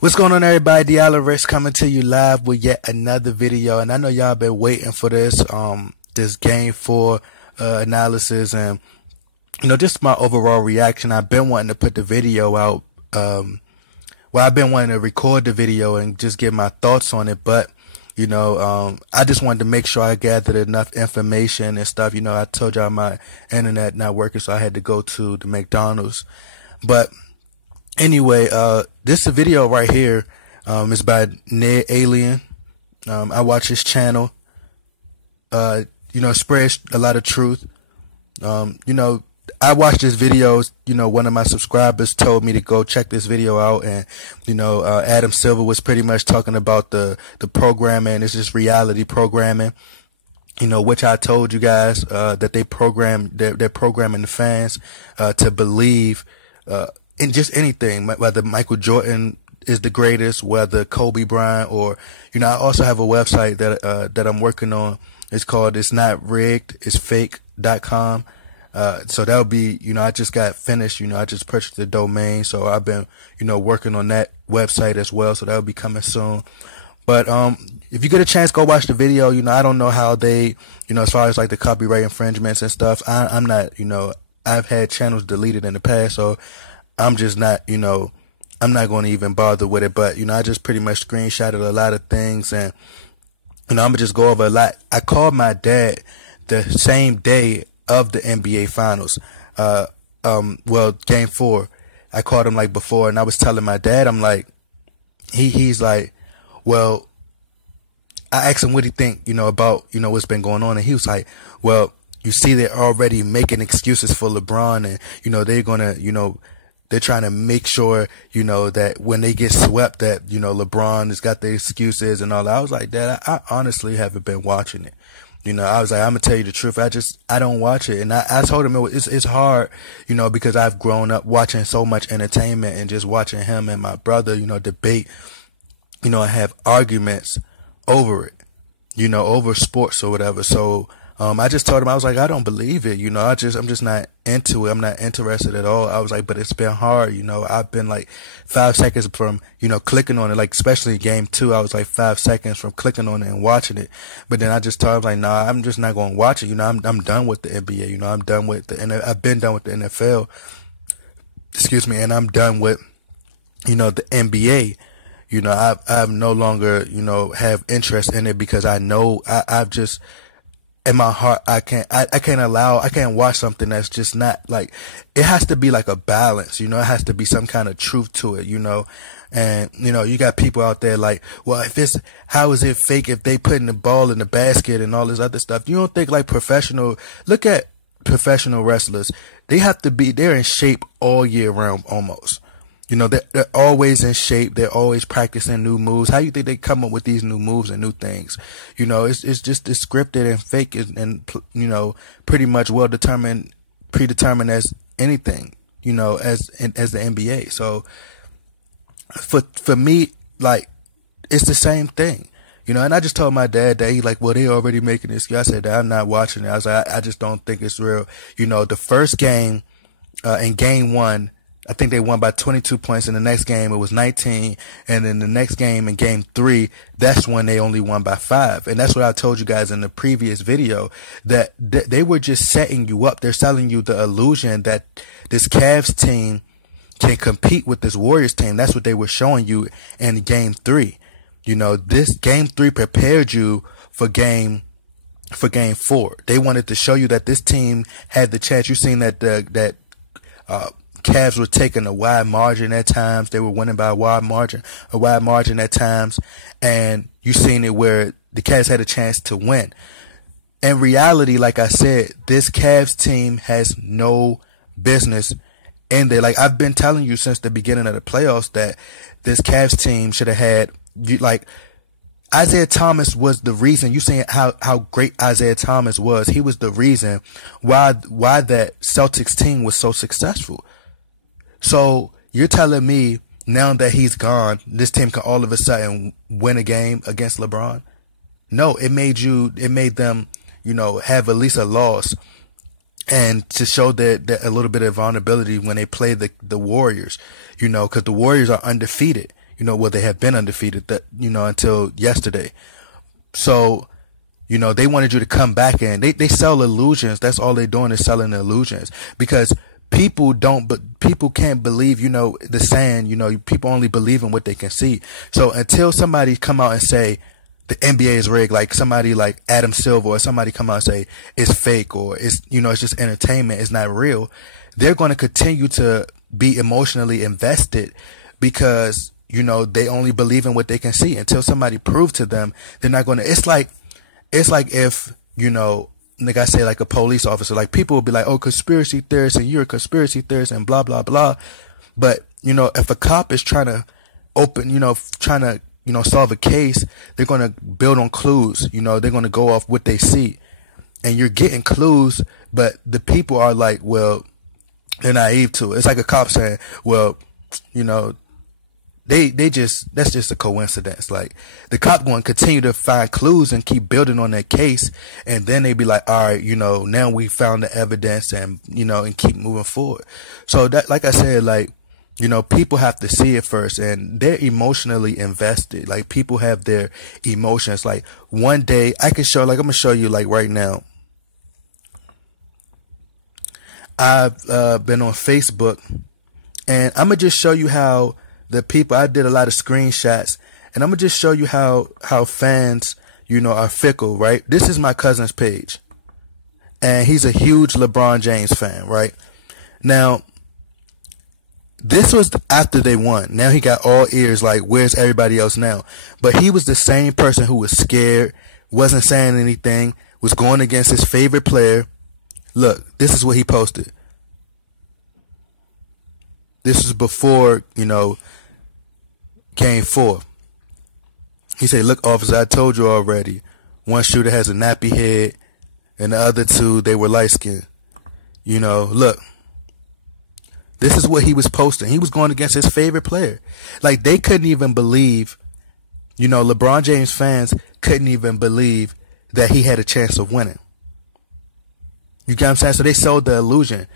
What's going on, everybody? Diallo coming to you live with yet another video, and I know y'all been waiting for this game 4 analysis, and just my overall reaction. I've been wanting to put the video out. I've been wanting to record the video and just give my thoughts on it, but I just wanted to make sure I gathered enough information and stuff. I told y'all my internet not working, so I had to go to the McDonald's, but. Anyway, this video right here is by Ned Alien. I watch his channel. Spreads a lot of truth. I watched this video. One of my subscribers told me to go check this video out, and Adam Silver was pretty much talking about the programming. It's just reality programming. Which I told you guys that they're programming the fans to believe in just anything, whether Michael Jordan is the greatest, whether Kobe Bryant, or I also have a website that I'm working on. It's called It's Not Rigged, It's Fake.com. So that'll be, I just got finished, I just purchased the domain, so I've been, working on that website as well, so that'll be coming soon. But if you get a chance, go watch the video. I don't know how they, as far as like the copyright infringements and stuff, I'm not, I've had channels deleted in the past, so I'm just not, I'm not going to even bother with it. But, I just pretty much screenshotted a lot of things, and, I'm going to just go over a lot. I called my dad the same day of the NBA finals. Game 4. I called him like before, and I was telling my dad, I'm like, he's like, well, I asked him what he think, about, what's been going on. And he was like, well, you see, they're already making excuses for LeBron, and, they're going to, they're trying to make sure, that when they get swept that, LeBron has got the excuses and all that. I was like, Dad, I honestly haven't been watching it. I was like, I'm gonna tell you the truth. I don't watch it. And I told him it's hard, because I've grown up watching so much entertainment and just watching him and my brother, debate, and have arguments over it, over sports or whatever. So, I just told him, I was like, I don't believe it. I'm just not into it. I'm not interested at all. I was like, but it's been hard. I've been like 5 seconds from, clicking on it, like, especially game 2, I was like 5 seconds from clicking on it and watching it. But then I just told him, like, nah, I'm just not going to watch it. I'm done with the NBA. I'm done with I've been done with the NFL. Excuse me. And I'm done with, the NBA. I've no longer, have interest in it, because I know I've just, in my heart, I can't watch something that's just not like, it has to be like a balance, it has to be some kind of truth to it, and, you got people out there like, well, how is it fake if they putting the ball in the basket and all this other stuff? You don't think like look at professional wrestlers. They're in shape all year round almost. They're always in shape. They're always practicing new moves. How you think they come up with these new moves and new things? It's just scripted and fake and pretty much predetermined as anything, as the NBA. So for me, like, it's the same thing, and I just told my dad that he like, well, they already making this. I said that I'm not watching it. I was like, I just don't think it's real. The first game, in game 1, I think they won by 22 points. In the next game, it was 19. And then the next game, in game 3, that's when they only won by 5. And that's what I told you guys in the previous video, that they were just setting you up. They're selling you the illusion that this Cavs team can compete with this Warriors team. That's what they were showing you in game 3. This game 3 prepared you for game 4. They wanted to show you that this team had the chance. You've seen that Cavs were taking a wide margin at times. They were winning by a wide margin at times. And you seen it where the Cavs had a chance to win. In reality, like I said, this Cavs team has no business in there. Like, I've been telling you since the beginning of the playoffs that this Cavs team should have had, like, Isaiah Thomas was the reason. You seen how great Isaiah Thomas was. He was the reason why that Celtics team was so successful. So you're telling me now that he's gone, this team can all of a sudden win a game against LeBron? No, it made them, have at least a loss, and to show that a little bit of vulnerability when they play the Warriors, because the Warriors are undefeated. well, they have been undefeated, that, until yesterday. So, they wanted you to come back in. They sell illusions. That's all they're doing is selling illusions, because people can't believe, the saying, people only believe in what they can see. So until somebody come out and say the NBA is rigged, like somebody like Adam Silver or somebody come out and say it's fake, or it's just entertainment, it's not real, they're going to continue to be emotionally invested, because they only believe in what they can see. Until somebody proves to them, they're not going to. It's like if like I say, like a police officer, like people will be like, oh, conspiracy theorist, and you're a conspiracy theorist, and blah blah blah. But if a cop is trying to solve a case, they're going to build on clues. They're going to go off what they see, and you're getting clues, but the people are like, well, they're naive to it. It's like a cop saying, well, that's just a coincidence. Like, the cop going to continue to find clues and keep building on that case, and then they be like, all right, now we found the evidence, and and keep moving forward. So that, like I said, like, people have to see it first, and they're emotionally invested. Like, people have their emotions. Like, one day I can show, like, I'm gonna show you, like, right now. I've been on Facebook, and I'm gonna just show you how the people, I did a lot of screenshots, and I'm gonna just show you how fans, are fickle, right? This is my cousin's page, and he's a huge LeBron James fan, right? Now, this was after they won. Now he got all ears, like, where's everybody else now? But he was the same person who was scared, wasn't saying anything, was going against his favorite player. Look, this is what he posted. This is before, Game 4. He said, look, officer, I told you already. One shooter has a nappy head, and the other two, they were light-skinned. Look. This is what he was posting. He was going against his favorite player. Like, they couldn't even believe, LeBron James fans couldn't even believe that he had a chance of winning. You get what I'm saying? So they sold the illusion.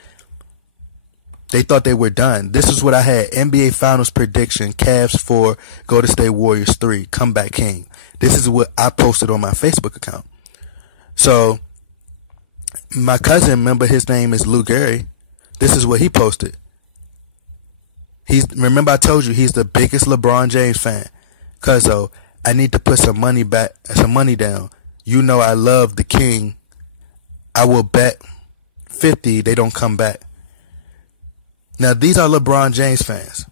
They thought they were done. This is what I had. NBA Finals prediction, Cavs 4, Golden State Warriors 3, comeback king. This is what I posted on my Facebook account. So my cousin, remember, his name is Lou Gehrig. This is what he posted. Remember I told you he's the biggest LeBron James fan. Cuzzo, I need to put some money down. I love the king. I will bet 50 they don't come back. Now, these are LeBron James fans.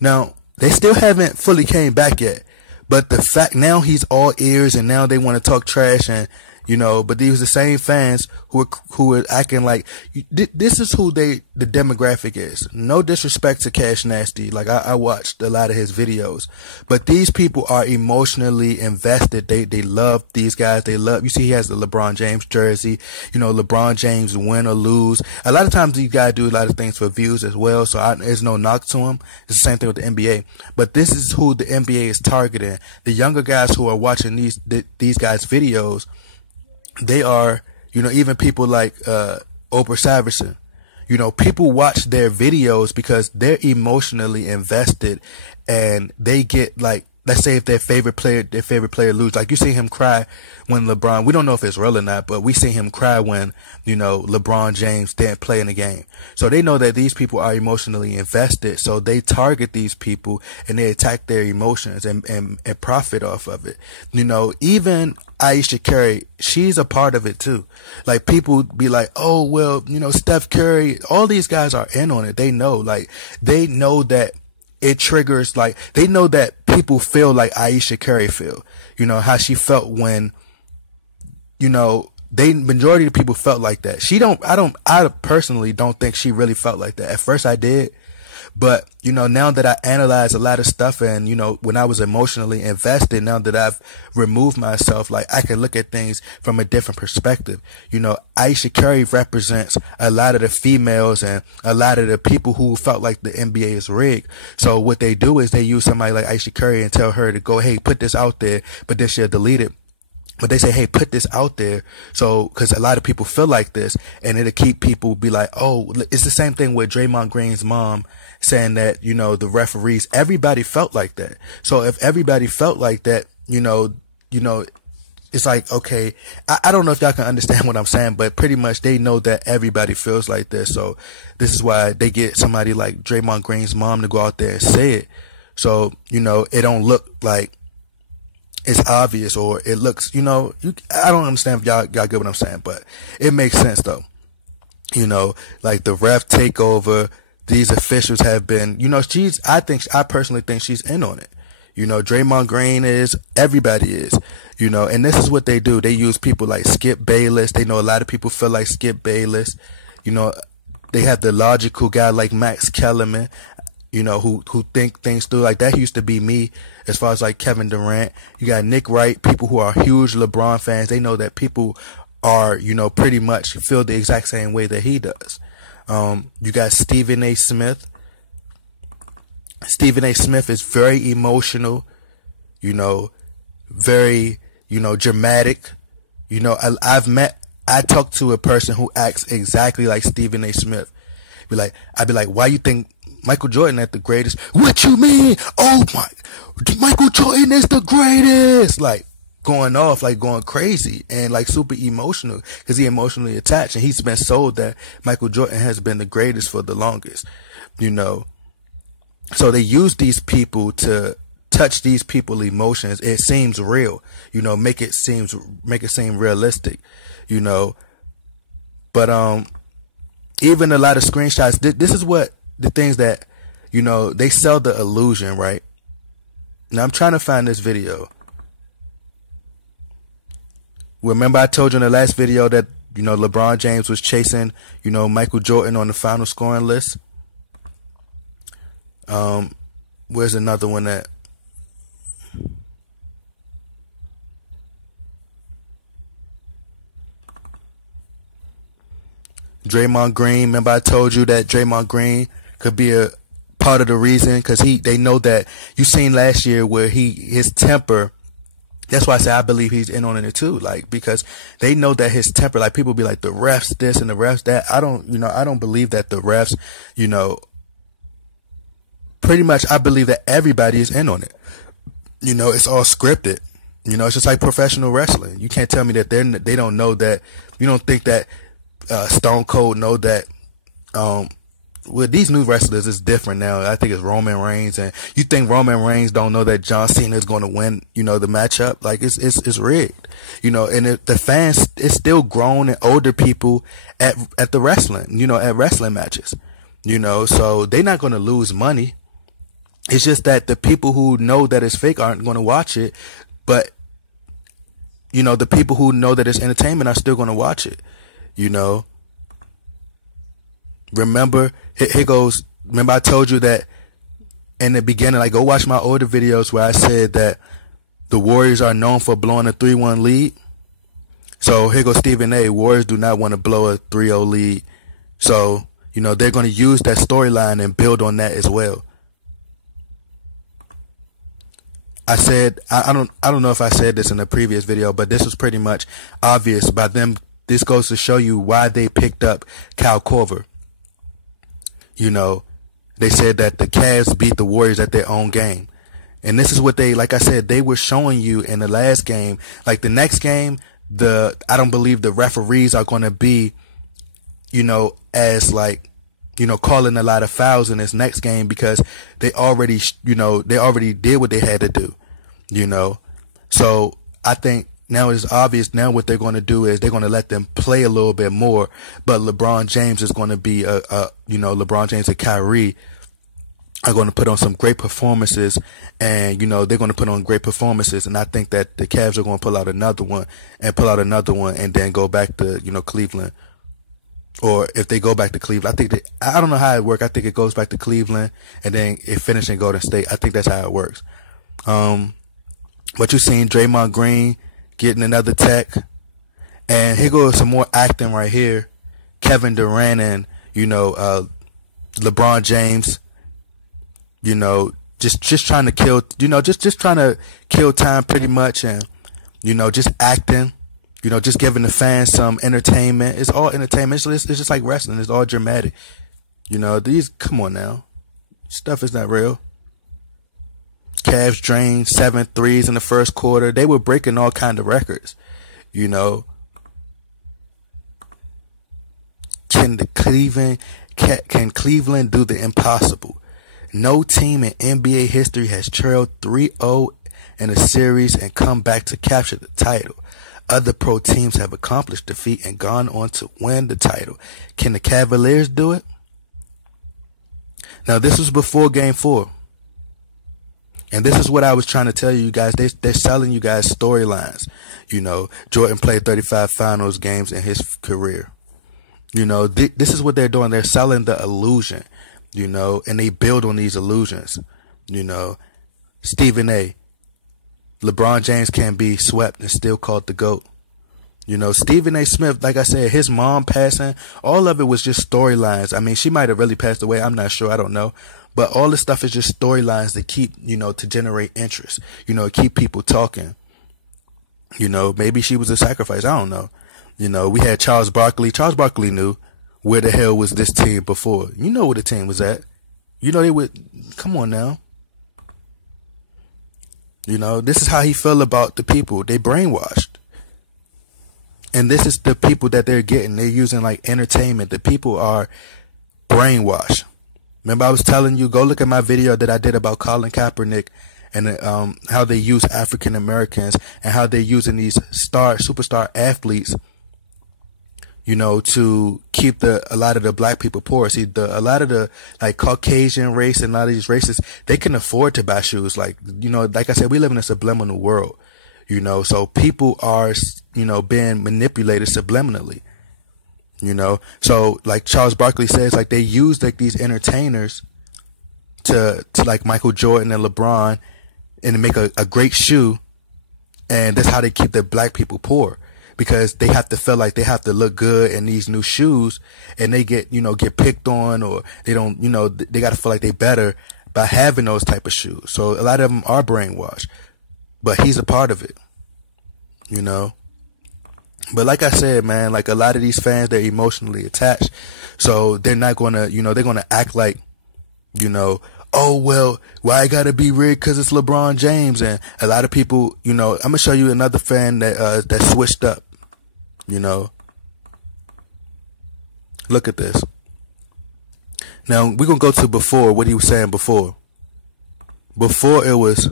Now, they still haven't fully came back yet. But the fact, now he's all ears, and now they want to talk trash, and but these the same fans who are acting like, this is who the demographic is. No disrespect to Cash Nasty. Like, I watched a lot of his videos, but these people are emotionally invested. They love these guys. You see, he has the LeBron James jersey. LeBron James win or lose. A lot of times these guys do a lot of things for views as well. So there's no knock to him. It's the same thing with the NBA. But this is who the NBA is targeting. The younger guys who are watching these guys' videos. They are, even people like Oprah Saverson. People watch their videos because they're emotionally invested, and they get, like, let's say if their favorite player lose. Like, you see him cry when LeBron, we don't know if it's real or not, but we see him cry when, LeBron James didn't play in the game. So they know that these people are emotionally invested. So they target these people and they attack their emotions and profit off of it. Even Aisha Curry, she's a part of it too. Like, people be like, oh, well, Steph Curry, all these guys are in on it. They know that it triggers, like, they know that people feel like Aisha Curry feel, how she felt when, majority of the people felt like that. I personally don't think she really felt like that. At first I did, but, now that I analyze a lot of stuff, and, when I was emotionally invested, now that I've removed myself, like, I can look at things from a different perspective. Aisha Curry represents a lot of the females and a lot of the people who felt like the NBA is rigged. So what they do is they use somebody like Aisha Curry and tell her to go, hey, put this out there, but then she'll delete it. But they say, hey, put this out there. So, cause a lot of people feel like this, and it'll keep people be like, oh, it's the same thing with Draymond Green's mom saying that, you know, the referees, everybody felt like that. So if everybody felt like that, you know, it's like, okay, I don't know if y'all can understand what I'm saying, but pretty much they know that everybody feels like this. So this is why they get somebody like Draymond Green's mom to go out there and say it. So, you know, it don't look like it's obvious, or it looks, you know, I don't understand if y'all get what I'm saying, but it makes sense though. You know, like the ref takeover, these officials have been, you know, I personally think she's in on it. You know, Draymond Green is, everybody is, you know, and this is what they do. They use people like Skip Bayless. They know a lot of people feel like Skip Bayless. You know, they have the logical guy like Max Kellerman, you know, who think things through. Like that used to be me as far as like Kevin Durant. You got Nick Wright, people who are huge LeBron fans. They know that people are, you know, pretty much feel the exact same way that he does. You got Stephen A. Smith. Stephen A. Smith is very emotional, you know, very, you know, dramatic. You know, I talked to a person who acts exactly like Stephen A. Smith. I'd be like, why you think Michael Jordan is the greatest? What you mean? Oh my, Michael Jordan is the greatest. Like going off, like going crazy and like super emotional because he emotionally attached, and he's been sold that Michael Jordan has been the greatest for the longest, you know. So they use these people to touch these people's emotions. It seems real, you know, make it seem realistic, you know. But even a lot of screenshots, this is what the things that, you know, they sell the illusion, right? Now I'm trying to find this video. Remember I told you in the last video that, you know, LeBron James was chasing, you know, Michael Jordan on the final scoring list. Where's another one at? Draymond Green. Remember I told you that Draymond Green could be a part of the reason, because they know that you seen last year where his temper. That's why I say I believe he's in on it too. Like, because they know that his temper, like people be like the refs this and the refs that. I don't believe that the refs, you know, pretty much I believe that everybody is in on it. You know, it's all scripted. You know, it's just like professional wrestling. You can't tell me that they don't know that. You don't think that Stone Cold know that. With these new wrestlers, it's different now. I think it's Roman Reigns, and you think Roman Reigns don't know that John Cena is going to win, you know, the matchup? Like it's rigged, you know. And the fans, it's still grown and older people at the wrestling, you know, at wrestling matches, you know. So they're not going to lose money. It's just that the people who know that it's fake aren't going to watch it, but you know, the people who know that it's entertainment are still going to watch it, you know. Remember, here goes. Remember I told you that in the beginning, like go watch my older videos where I said that the Warriors are known for blowing a 3-1 lead. So here goes Stephen A. Warriors do not want to blow a 3-0 lead. So, you know, they're going to use that storyline and build on that as well. I said, I don't know if I said this in a previous video, but this was pretty much obvious by them. This goes to show you why they picked up Kyle Korver. You know, they said that the Cavs beat the Warriors at their own game. And this is what they, like I said, they were showing you in the last game. Like the next game, I don't believe the referees are going to be, you know, as like, you know, calling a lot of fouls in this next game, because they already, you know, they already did what they had to do, you know. So I think now it's obvious. Now what they're going to do is they're going to let them play a little bit more. But LeBron James is going to be you know, LeBron James and Kyrie are going to put on some great performances, and you know, they're going to put on great performances. And I think that the Cavs are going to pull out another one, and then go back to, you know, Cleveland. Or if they go back to Cleveland, I don't know how it works. I think it goes back to Cleveland and then it finishes in Golden State. I think that's how it works. But you seen Draymond Green getting another tech, and here goes some more acting right here. Kevin Durant and, you know, LeBron James, you know, just trying to kill, you know, just trying to kill time pretty much. And you know, just acting, you know, just giving the fans some entertainment. It's all entertainment. It's just like wrestling. It's all dramatic. You know, come on now. Stuff is not real. Cavs drained 7 threes in the first quarter. They were breaking all kind of records. You know, can Cleveland do the impossible? No team in NBA history has trailed 3-0 in a series and come back to capture the title. Other pro teams have accomplished defeat and gone on to win the title. Can the Cavaliers do it? Now, this was before Game 4. And this is what I was trying to tell you guys. They're selling you guys storylines. You know, Jordan played 35 finals games in his career. You know, this is what they're doing. They're selling the illusion, you know, and they build on these illusions. You know, Stephen A. LeBron James can be swept and still called the GOAT. You know, Stephen A. Smith, like I said, his mom passing, all of it was just storylines. I mean, she might have really passed away. I'm not sure. I don't know. But all this stuff is just storylines to keep, you know, to generate interest, you know, keep people talking. You know, maybe she was a sacrifice. I don't know. You know, we had Charles Barkley. Charles Barkley knew where the hell was this team before. You know where the team was at. You know, they would, come on now. You know, this is how he felt about the people. They brainwashed. And this is the people that they're getting. They're using like entertainment. The people are brainwashed. Remember I was telling you, go look at my video that I did about Colin Kaepernick and how they use African Americans and how they're using these superstar athletes, you know, to keep a lot of the black people poor. See, a lot of the like Caucasian race and a lot of these races, they can afford to buy shoes. Like, you know, like I said, we live in a subliminal world, you know, so people are, you know, being manipulated subliminally. You know, so like Charles Barkley says, like they use like these entertainers to like Michael Jordan and LeBron and make a great shoe. And that's how they keep the black people poor, because they have to feel like they have to look good in these new shoes, and they get picked on, or they don't, you know, they got to feel like they better by having those type of shoes. So a lot of them are brainwashed, but he's a part of it, you know. But like I said, man, like a lot of these fans, they're emotionally attached. So they're not going to, you know, they're going to act like, you know, oh, well, why I got to be rigged because it's LeBron James. And a lot of people, you know, I'm going to show you another fan that switched up, you know. Look at this. Now, we're going to go to before, what he was saying before. Before it was,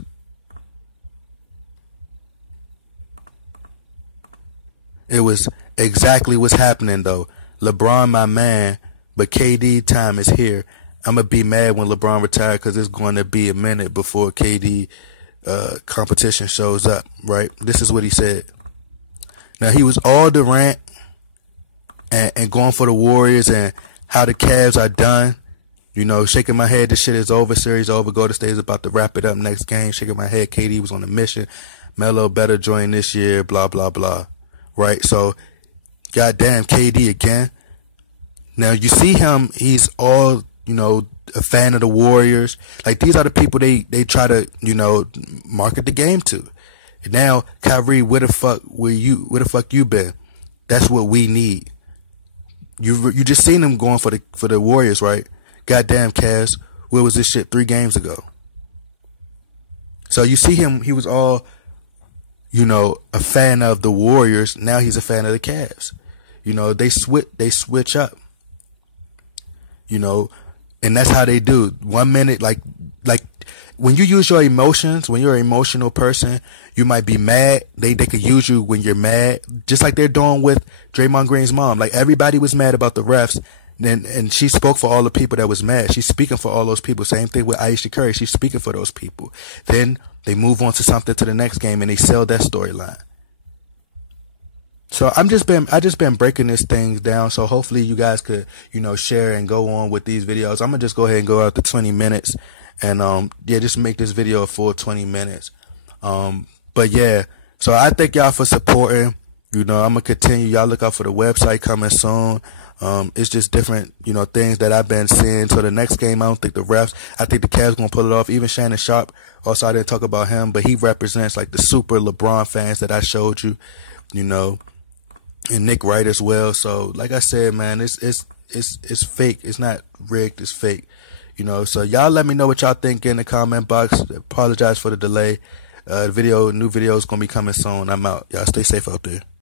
exactly what's happening, though. LeBron, my man, but KD time is here. I'm going to be mad when LeBron retires because it's going to be a minute before KD competition shows up, right? This is what he said. Now, he was all Durant and going for the Warriors and how the Cavs are done. You know, shaking my head, this shit is over, series over, Golden State is about to wrap it up next game. Shaking my head, KD was on a mission. Melo better join this year, blah, blah, blah. Right, so goddamn KD again. Now you see him; he's all, you know, a fan of the Warriors. Like these are the people they try to, you know, market the game to. And now Kyrie, where the fuck you been? That's what we need. You just seen him going for the Warriors, right? Goddamn Cavs, where was this shit 3 games ago? So you see him; he was all, you know, a fan of the Warriors. Now he's a fan of the Cavs. You know, they switch up. You know, and that's how they do. 1 minute, like when you use your emotions, when you're an emotional person, you might be mad. They could use you when you're mad, just like they're doing with Draymond Green's mom. Like everybody was mad about the refs, and she spoke for all the people that was mad. She's speaking for all those people. Same thing with Aisha Curry. She's speaking for those people. Then they move on to something to the next game and they sell that storyline. So I just been breaking this thing down. So hopefully you guys could, you know, share and go on with these videos. I'm gonna just go ahead and go out to 20 minutes and yeah, just make this video a full 20 minutes. But yeah, so I thank y'all for supporting. You know, I'm gonna continue. Y'all look out for the website coming soon. It's just different, things that I've been seeing. So the next game, I don't think I think the Cavs gonna pull it off. Even Shannon Sharp, also I didn't talk about him, but he represents like the super LeBron fans that I showed you, and Nick Wright as well. So like I said, man, it's fake. It's not rigged. It's fake. So y'all let me know what y'all think in the comment box. Apologize for the delay. New video is gonna be coming soon. I'm out. Y'all stay safe out there.